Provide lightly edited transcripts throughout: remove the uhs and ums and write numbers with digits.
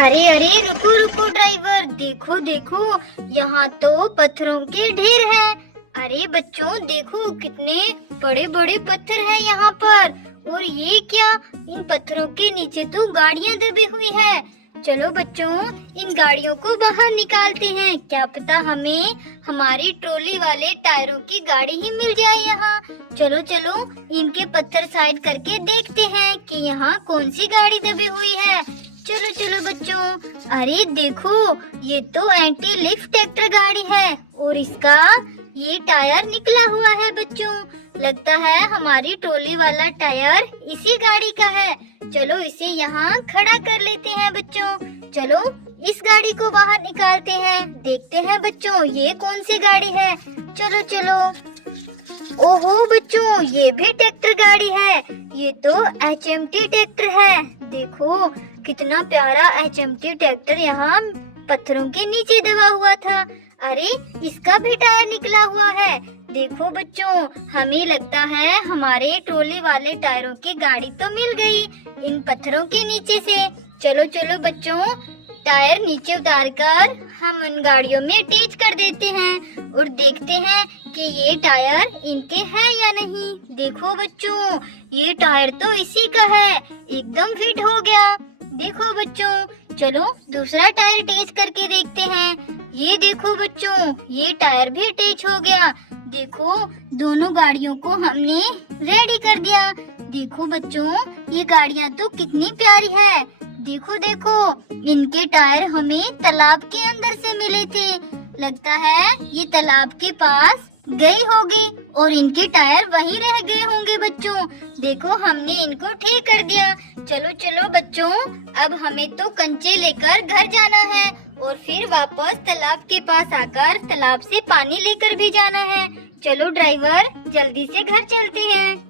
अरे अरे रुको रुको ड्राइवर, देखो देखो, यहाँ तो पत्थरों के ढेर है। अरे बच्चों देखो, कितने बड़े बड़े पत्थर है यहाँ पर। और ये क्या, इन पत्थरों के नीचे तो गाड़ियाँ दबी हुई है। चलो बच्चों, इन गाड़ियों को बाहर निकालते हैं, क्या पता हमें हमारी ट्रॉली वाले टायरों की गाड़ी ही मिल जाए यहाँ। चलो चलो, इनके पत्थर साइड करके देखते हैं कि यहाँ कौन सी गाड़ी दबी हुई है। चलो चलो बच्चों, अरे देखो, ये तो एंटी लिफ्ट ट्रैक्टर गाड़ी है और इसका ये टायर निकला हुआ है बच्चों। लगता है हमारी ट्रॉली वाला टायर इसी गाड़ी का है। चलो इसे यहाँ खड़ा कर लेते हैं बच्चों। चलो इस गाड़ी को बाहर निकालते हैं, देखते हैं बच्चों ये कौन सी गाड़ी है। चलो चलो, ओहो बच्चों, ये भी ट्रैक्टर गाड़ी है। ये तो HMT ट्रैक्टर है। देखो कितना प्यारा HMT ट्रैक्टर यहाँ पत्थरों के नीचे दबा हुआ था। अरे इसका भी टायर निकला हुआ है। देखो बच्चों, हमें लगता है हमारे ट्रॉली वाले टायरों की गाड़ी तो मिल गई इन पत्थरों के नीचे से। चलो चलो बच्चों, टायर नीचे उतारकर हम उन गाड़ियों में अटैच कर देते हैं और देखते हैं कि ये टायर इनके हैं या नहीं। देखो बच्चों, ये टायर तो इसी का है, एकदम फिट हो गया। देखो बच्चों, चलो दूसरा टायर अटैच करके देखते हैं। ये देखो बच्चों, ये टायर भी अटैच हो गया। देखो दोनों गाड़ियों को हमने रेडी कर दिया। देखो बच्चों, ये गाड़ियाँ तो कितनी प्यारी है। देखो देखो, इनके टायर हमें तालाब के अंदर से मिले थे। लगता है ये तालाब के पास गई होगी और इनके टायर वहीं रह गए होंगे बच्चों। देखो हमने इनको ठीक कर दिया। चलो चलो बच्चों, अब हमें तो कंचे लेकर घर जाना है और फिर वापस तालाब के पास आकर तालाब से पानी लेकर भी जाना है। चलो ड्राइवर, जल्दी से घर चलते हैं।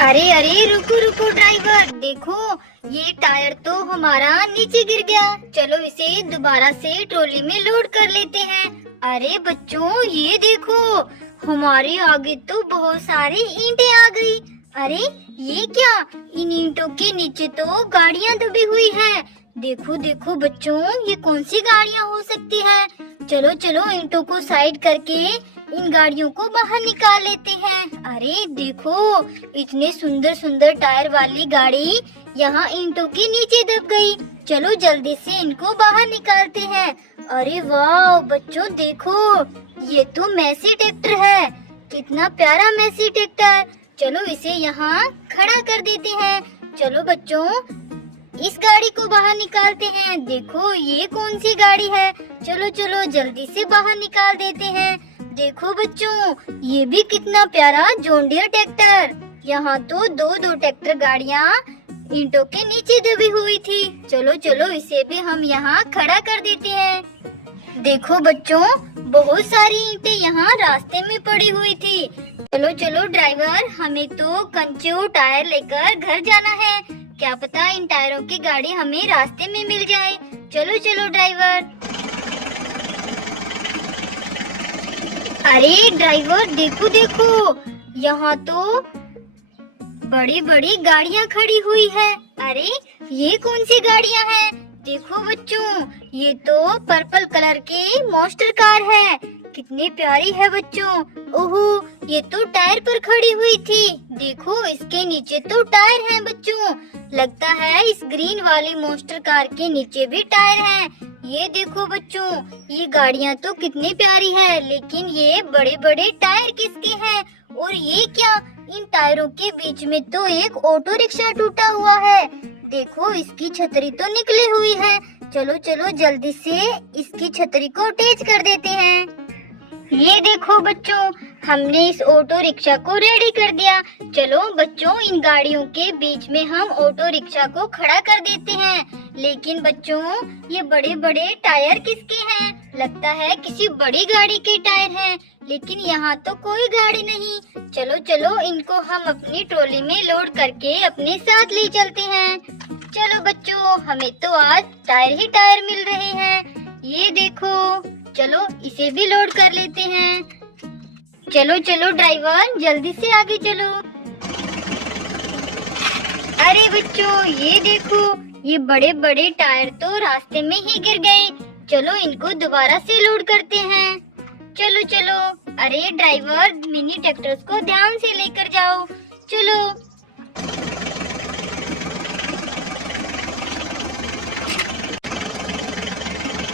अरे अरे रुको रुको ड्राइवर, देखो ये टायर तो हमारा नीचे गिर गया। चलो इसे दोबारा से ट्रॉली में लोड कर लेते हैं। अरे बच्चों ये देखो, हमारे आगे तो बहुत सारी ईंटें आ गई। अरे ये क्या, इन ईंटों के नीचे तो गाड़ियाँ दबी हुई है। देखो देखो बच्चों, ये कौन सी गाड़ियाँ हो सकती है। चलो चलो, ईंटों को साइड करके इन गाड़ियों को बाहर निकाल लेते हैं। अरे देखो, इतने सुंदर सुंदर टायर वाली गाड़ी यहाँ ईंटों के नीचे दब गई। चलो जल्दी से इनको बाहर निकालते हैं। अरे वाह बच्चों देखो, ये तो मैसी ट्रैक्टर है। कितना प्यारा मैसी ट्रैक्टर। चलो इसे यहाँ खड़ा कर देते हैं। चलो बच्चों, इस गाड़ी को बाहर निकालते हैं। देखो ये कौन सी गाड़ी है। चलो चलो जल्दी से बाहर निकाल देते हैं। देखो बच्चों, ये भी कितना प्यारा जॉन डियर ट्रैक्टर। यहाँ तो दो दो ट्रैक्टर गाड़ियाँ ईंटों के नीचे दबी हुई थी। चलो चलो, इसे भी हम यहाँ खड़ा कर देते हैं। देखो बच्चों, बहुत सारी ईंटें यहाँ रास्ते में पड़ी हुई थी। चलो चलो ड्राइवर, हमें तो कंचे और टायर लेकर घर जाना है। क्या पता इन टायरों की गाड़ी हमें रास्ते में मिल जाए। चलो चलो ड्राइवर। अरे ड्राइवर देखो देखो, यहाँ तो बड़ी बड़ी गाड़ियाँ खड़ी हुई है। अरे ये कौन सी गाड़ियाँ हैं? देखो बच्चों, ये तो पर्पल कलर की मॉन्स्टर कार है। कितनी प्यारी है बच्चों। ओहो, ये तो टायर पर खड़ी हुई थी। देखो इसके नीचे तो टायर हैं बच्चों। लगता है इस ग्रीन वाली मॉन्स्टर कार के नीचे भी टायर हैं। ये देखो बच्चों, ये गाड़ियाँ तो कितनी प्यारी है, लेकिन ये बड़े बड़े टायर किसके हैं? और ये क्या, इन टायरों के बीच में तो एक ऑटो रिक्शा टूटा हुआ है। देखो इसकी छतरी तो निकली हुई है। चलो चलो जल्दी से इसकी छतरी को अटैच कर देते हैं। ये देखो बच्चों, हमने इस ऑटो रिक्शा को रेडी कर दिया। चलो बच्चों, इन गाड़ियों के बीच में हम ऑटो रिक्शा को खड़ा कर देते हैं। लेकिन बच्चों, ये बड़े बड़े टायर किसके हैं? लगता है किसी बड़ी गाड़ी के टायर हैं, लेकिन यहाँ तो कोई गाड़ी नहीं। चलो चलो, इनको हम अपनी ट्रॉली में लोड करके अपने साथ ले चलते हैं। चलो बच्चों, हमें तो आज टायर ही टायर मिल रहे हैं। ये देखो, चलो इसे भी लोड कर लेते हैं। चलो चलो ड्राइवर, जल्दी से आगे चलो। अरे बच्चों ये देखो, ये बड़े बड़े टायर तो रास्ते में ही गिर गए। चलो इनको दोबारा से लोड करते हैं। चलो चलो। अरे ड्राइवर, मिनी ट्रैक्टर्स को ध्यान से लेकर जाओ। चलो।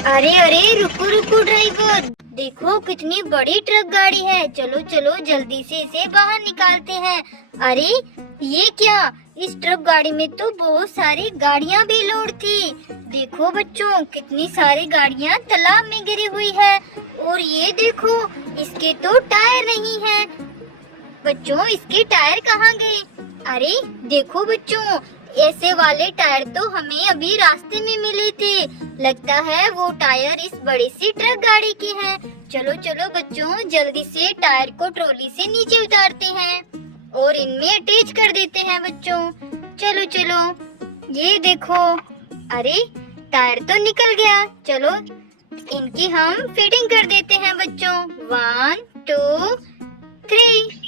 अरे अरे रुको रुको ड्राइवर, देखो कितनी बड़ी ट्रक गाड़ी है। चलो चलो जल्दी से इसे बाहर निकालते हैं। अरे ये क्या, इस ट्रक गाड़ी में तो बहुत सारी गाड़ियाँ भी लोड थी। देखो बच्चों, कितनी सारी गाड़ियाँ तालाब में गिरी हुई है। और ये देखो, इसके तो टायर नहीं है। बच्चों इसके टायर कहाँ गए? अरे देखो बच्चों, ऐसे वाले टायर तो हमें अभी रास्ते में मिले थे। लगता है वो टायर इस बड़ी सी ट्रक गाड़ी के हैं। चलो चलो बच्चों, जल्दी से टायर को ट्रॉली से नीचे उतारते हैं और इनमें अटैच कर देते हैं बच्चों। चलो चलो। ये देखो, अरे टायर तो निकल गया। चलो इनकी हम फिटिंग कर देते हैं बच्चों। 1 2 3।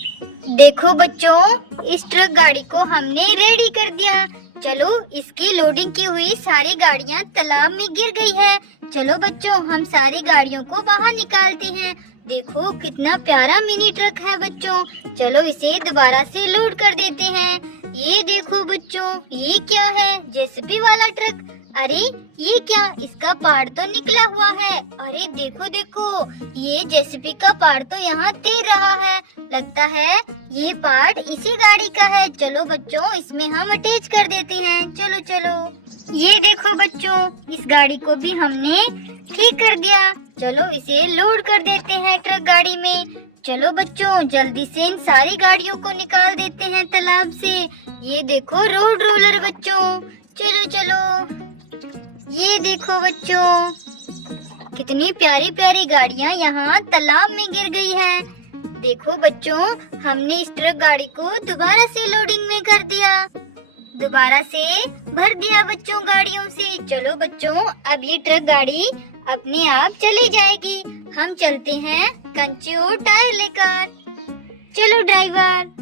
देखो बच्चों, इस ट्रक गाड़ी को हमने रेडी कर दिया। चलो इसकी लोडिंग की हुई सारी गाड़ियाँ तालाब में गिर गई है। चलो बच्चों, हम सारी गाड़ियों को बाहर निकालते हैं। देखो कितना प्यारा मिनी ट्रक है बच्चों। चलो इसे दोबारा से लोड कर देते हैं। ये देखो बच्चों, ये क्या है? जेसीबी वाला ट्रक। अरे ये क्या, इसका पार्ट तो निकला हुआ है। अरे देखो देखो, ये जेसीबी का पार्ट तो यहाँ तैर रहा है। लगता है ये पार्ट इसी गाड़ी का है। चलो बच्चों, इसमें हम अटैच कर देते हैं। चलो चलो। ये देखो बच्चों, इस गाड़ी को भी हमने ठीक कर दिया। चलो इसे लोड कर देते हैं ट्रक गाड़ी में। चलो बच्चों, जल्दी से इन सारी गाड़ियों को निकाल देते हैं तालाब से। ये देखो रोड रोलर बच्चों। चलो चलो। ये देखो बच्चों, कितनी प्यारी प्यारी गाड़ियाँ यहाँ तालाब में गिर गई हैं। देखो बच्चों, हमने इस ट्रक गाड़ी को दोबारा से लोडिंग में कर दिया। दोबारा से भर दिया बच्चों गाड़ियों से। चलो बच्चों, अब ये ट्रक गाड़ी अपने आप चली जाएगी। हम चलते हैं कंचे और टायर लेकर। चलो ड्राइवर।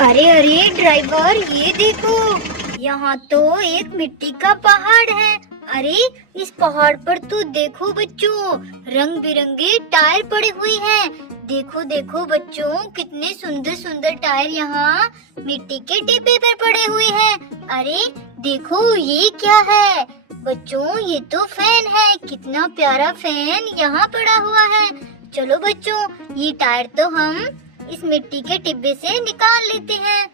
अरे अरे ड्राइवर, ये देखो, यहाँ तो एक मिट्टी का पहाड़ है। अरे इस पहाड़ पर तो देखो बच्चों, रंग बिरंगे टायर पड़े हुए हैं। देखो देखो बच्चों, कितने सुंदर सुंदर टायर यहाँ मिट्टी के डिब्बे पर पड़े हुए हैं। अरे देखो ये क्या है? बच्चों ये तो फैन है। कितना प्यारा फैन यहाँ पड़ा हुआ है। चलो बच्चों, ये टायर तो हम इस मिट्टी के डिब्बे से निकाल लेते हैं।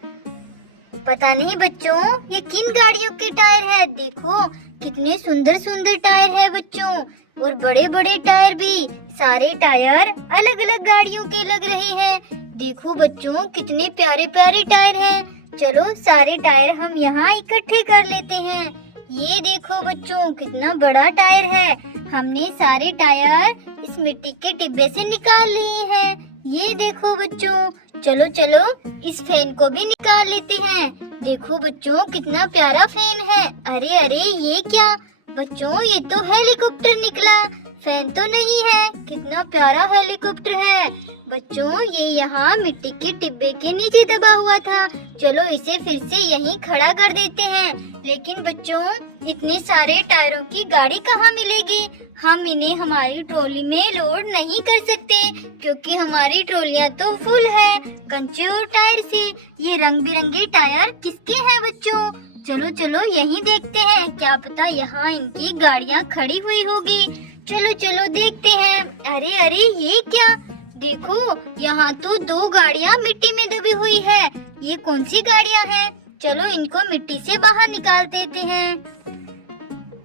पता नहीं बच्चों, ये किन गाड़ियों के टायर है। देखो कितने सुंदर सुंदर टायर है बच्चों, और बड़े बड़े टायर भी। सारे टायर अलग अलग गाड़ियों के लग रहे हैं। देखो बच्चों, कितने प्यारे प्यारे टायर हैं। चलो सारे टायर हम यहाँ इकट्ठे कर लेते हैं। ये देखो बच्चों, कितना बड़ा टायर है। हमने सारे टायर इस मिट्टी के डिब्बे से निकाल लिए हैं। ये देखो बच्चों, चलो चलो इस फैन को भी निकाल लेते हैं। देखो बच्चों, कितना प्यारा फैन है। अरे अरे ये क्या बच्चों, ये तो हेलीकॉप्टर निकला, फैन तो नहीं है। कितना प्यारा हेलीकॉप्टर है बच्चों। ये यहाँ मिट्टी के डिब्बे के नीचे दबा हुआ था। चलो इसे फिर से यहीं खड़ा कर देते हैं। लेकिन बच्चों, इतने सारे टायरों की गाड़ी कहाँ मिलेगी? हम इन्हें हमारी ट्रॉली में लोड नहीं कर सकते, क्योंकि हमारी ट्रॉलियाँ तो फुल है कंचे और टायर से। ये रंग बिरंगे टायर किसके हैं बच्चों? चलो चलो यहीं देखते हैं, क्या पता यहाँ इनकी गाड़ियाँ खड़ी हुई होगी। चलो चलो देखते हैं। अरे अरे ये क्या, देखो यहाँ तो 2 गाड़ियाँ मिट्टी में दबी हुई है। ये कौन सी गाड़ियाँ हैं? चलो इनको मिट्टी से बाहर निकाल देते हैं।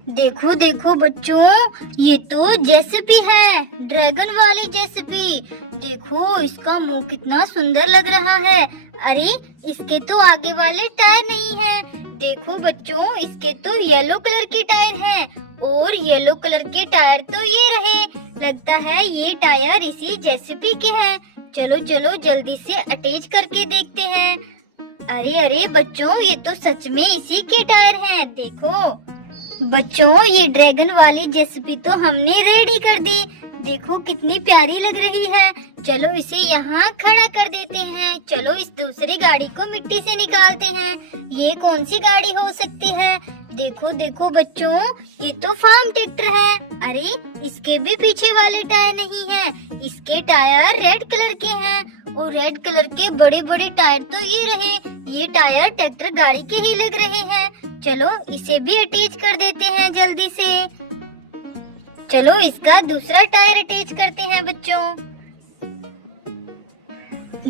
देखो देखो बच्चों, ये तो जेसीबी है, ड्रैगन वाली जेसीबी। देखो इसका मुंह कितना सुंदर लग रहा है। अरे इसके तो आगे वाले टायर नहीं है। देखो बच्चों, इसके तो येलो कलर के टायर हैं, और येलो कलर के टायर तो ये रहे। लगता है ये टायर इसी जेसीबी के हैं। चलो चलो जल्दी से अटैच करके देखते हैं। अरे अरे बच्चों, ये तो सच में इसी के टायर हैं। देखो बच्चों, ये ड्रैगन वाली जेसीबी तो हमने रेडी कर दी। देखो कितनी प्यारी लग रही है। चलो इसे यहाँ खड़ा कर देते हैं। चलो इस दूसरी गाड़ी को मिट्टी से निकालते हैं। ये कौन सी गाड़ी हो सकती है? देखो देखो बच्चों, ये तो फार्म ट्रैक्टर है। अरे इसके भी पीछे वाले टायर नहीं है, इसके टायर रेड कलर के हैं और रेड कलर के बड़े बड़े टायर तो ये रहे। ये टायर ट्रैक्टर गाड़ी के ही लग रहे हैं। चलो इसे भी अटैच कर देते हैं जल्दी से। चलो इसका दूसरा टायर अटैच करते हैं बच्चों।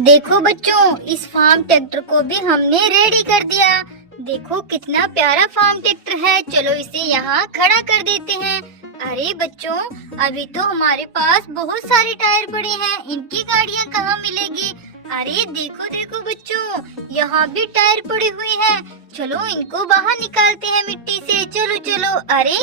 देखो बच्चों, इस फार्म ट्रैक्टर को भी हमने रेडी कर दिया। देखो कितना प्यारा फार्म ट्रैक्टर है। चलो इसे यहाँ खड़ा कर देते हैं। अरे बच्चों, अभी तो हमारे पास बहुत सारे टायर पड़े हैं, इनकी गाड़ियाँ कहाँ मिलेगी? अरे देखो देखो बच्चों, यहाँ भी टायर पड़े हुए हैं। चलो इनको बाहर निकालते हैं मिट्टी से। चलो चलो। अरे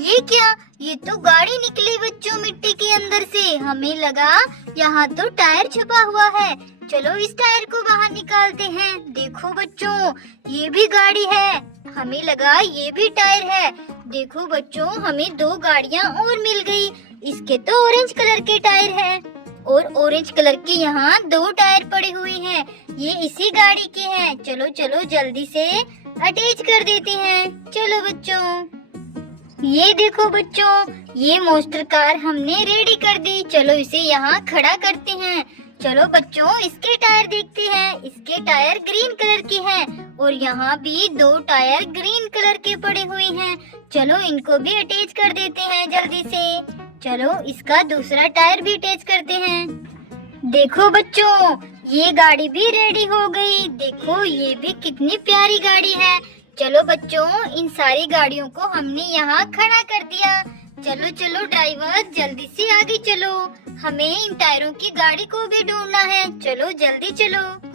ये क्या? ये तो गाड़ी निकली बच्चों मिट्टी के अंदर से। हमें लगा यहाँ तो टायर छुपा हुआ है। चलो इस टायर को बाहर निकालते हैं। देखो बच्चों, ये भी गाड़ी है। हमें लगा ये भी टायर है। देखो बच्चों, हमें दो गाड़ियाँ और मिल गई। इसके तो ऑरेंज कलर के टायर हैं और ऑरेंज कलर के यहाँ दो टायर पड़े हुए हैं। ये इसी गाड़ी के हैं। चलो चलो जल्दी से अटैच कर देते हैं। चलो बच्चों, ये देखो बच्चों, ये मोस्टर कार हमने रेडी कर दी। चलो इसे यहाँ खड़ा करते हैं। चलो बच्चों, इसके टायर देखते हैं। इसके टायर ग्रीन कलर के हैं और यहाँ भी दो टायर ग्रीन कलर के पड़े हुए हैं। चलो इनको भी अटैच कर देते हैं जल्दी से। चलो इसका दूसरा टायर भी अटैच करते हैं। देखो बच्चों, ये गाड़ी भी रेडी हो गई। देखो ये भी कितनी प्यारी गाड़ी है। चलो बच्चों, इन सारी गाड़ियों को हमने यहाँ खड़ा कर दिया। चलो चलो ड्राइवर, जल्दी से आगे चलो, हमें इन टायरों की गाड़ी को भी ढूंढना है। चलो जल्दी चलो।